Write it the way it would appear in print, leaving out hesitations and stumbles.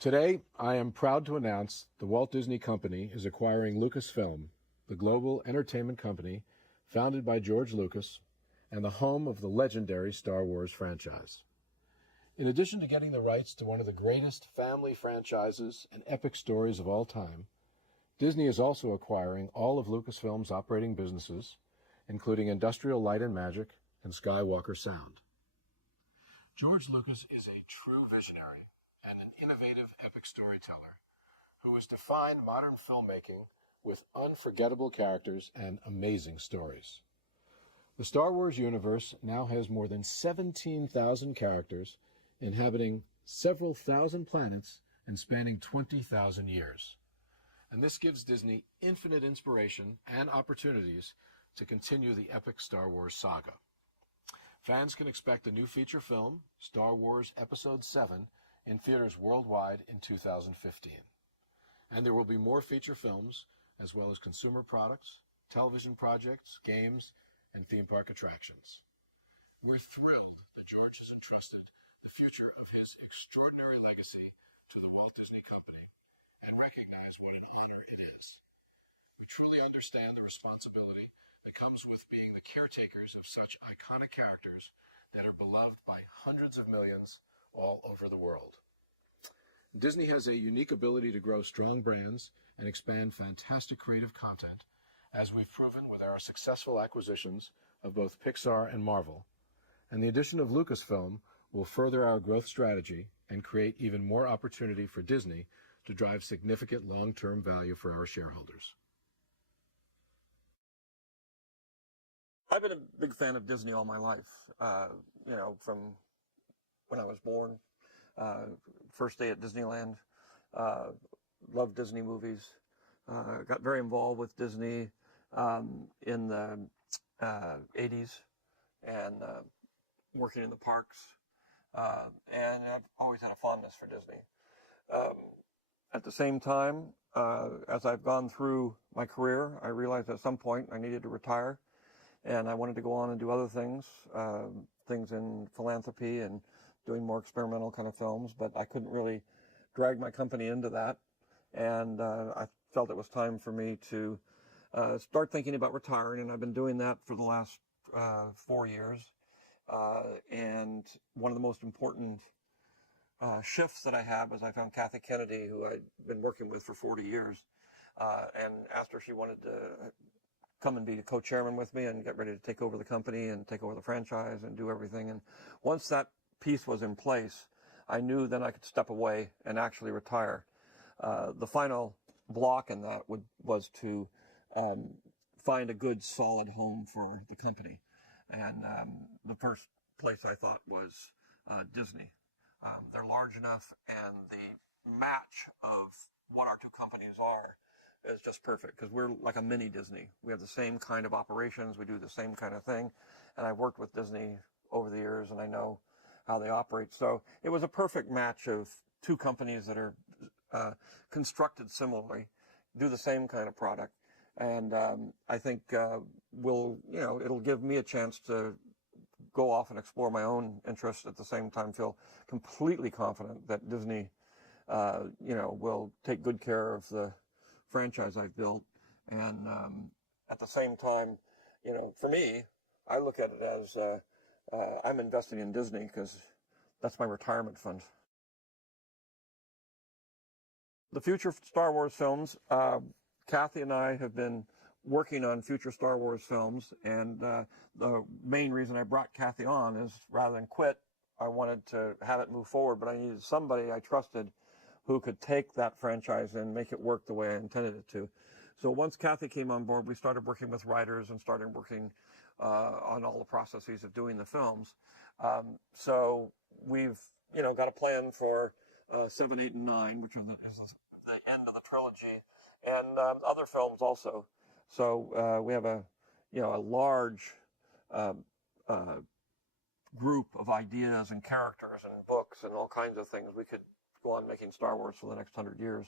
Today, I am proud to announce the Walt Disney Company is acquiring Lucasfilm, the global entertainment company founded by George Lucas and the home of the legendary Star Wars franchise. In addition to getting the rights to one of the greatest family franchises and epic stories of all time, Disney is also acquiring all of Lucasfilm's operating businesses, including Industrial Light and Magic and Skywalker Sound. George Lucas is a true visionary and an innovative epic storyteller who has defined modern filmmaking with unforgettable characters and amazing stories. The Star Wars universe now has more than 17,000 characters inhabiting several thousand planets and spanning 20,000 years. And this gives Disney infinite inspiration and opportunities to continue the epic Star Wars saga. Fans can expect a new feature film, Star Wars Episode 7, in theaters worldwide in 2015. And there will be more feature films, as well as consumer products, television projects, games, and theme park attractions. We're thrilled that George has entrusted the future of his extraordinary legacy to the Walt Disney Company and recognize what an honor it is. We truly understand the responsibility that comes with being the caretakers of such iconic characters that are beloved by hundreds of millions all over the world. Disney has a unique ability to grow strong brands and expand fantastic creative content, as we've proven with our successful acquisitions of both Pixar and Marvel, and the addition of Lucasfilm will further our growth strategy and create even more opportunity for Disney to drive significant long-term value for our shareholders. I've been a big fan of Disney all my life, from when I was born. First day at Disneyland, loved Disney movies, got very involved with Disney in the 80s and working in the parks, and I've always had a fondness for Disney. At the same time, as I've gone through my career, I realized at some point I needed to retire, and I wanted to go on and do other things, things in philanthropy and doing more experimental kind of films, but I couldn't really drag my company into that, and I felt it was time for me to start thinking about retiring, and I've been doing that for the last 4 years, and one of the most important shifts that I have is I found Kathy Kennedy, who I'd been working with for 40 years, and asked her if she wanted to come and be a co-chairman with me and get ready to take over the company and take over the franchise and do everything. And once that piece was in place, I knew then I could step away and actually retire. The final block in that was to find a good, solid home for the company. And the first place I thought was Disney. They're large enough, and the match of what our two companies are is just perfect, because we're like a mini Disney. We have the same kind of operations, we do the same kind of thing, and I've worked with Disney over the years, and I know how they operate. So it was a perfect match of two companies that are constructed similarly, do the same kind of product, and I think it'll give me a chance to go off and explore my own interests, at the same time feel completely confident that Disney will take good care of the franchise I've built. And at the same time, for me, I look at it as I'm investing in Disney because that's my retirement fund. The future Star Wars films, Kathy and I have been working on future Star Wars films, and the main reason I brought Kathy on is, rather than quit, I wanted to have it move forward, but I needed somebody I trusted who could take that franchise and make it work the way I intended it to. So once Kathy came on board, we started working with writers and started working on all the processes of doing the films. So we've, got a plan for 7, 8, and 9, which is the end of the trilogy, and other films also. So we have a large group of ideas and characters and books and all kinds of things. We could go on making Star Wars for the next 100 years.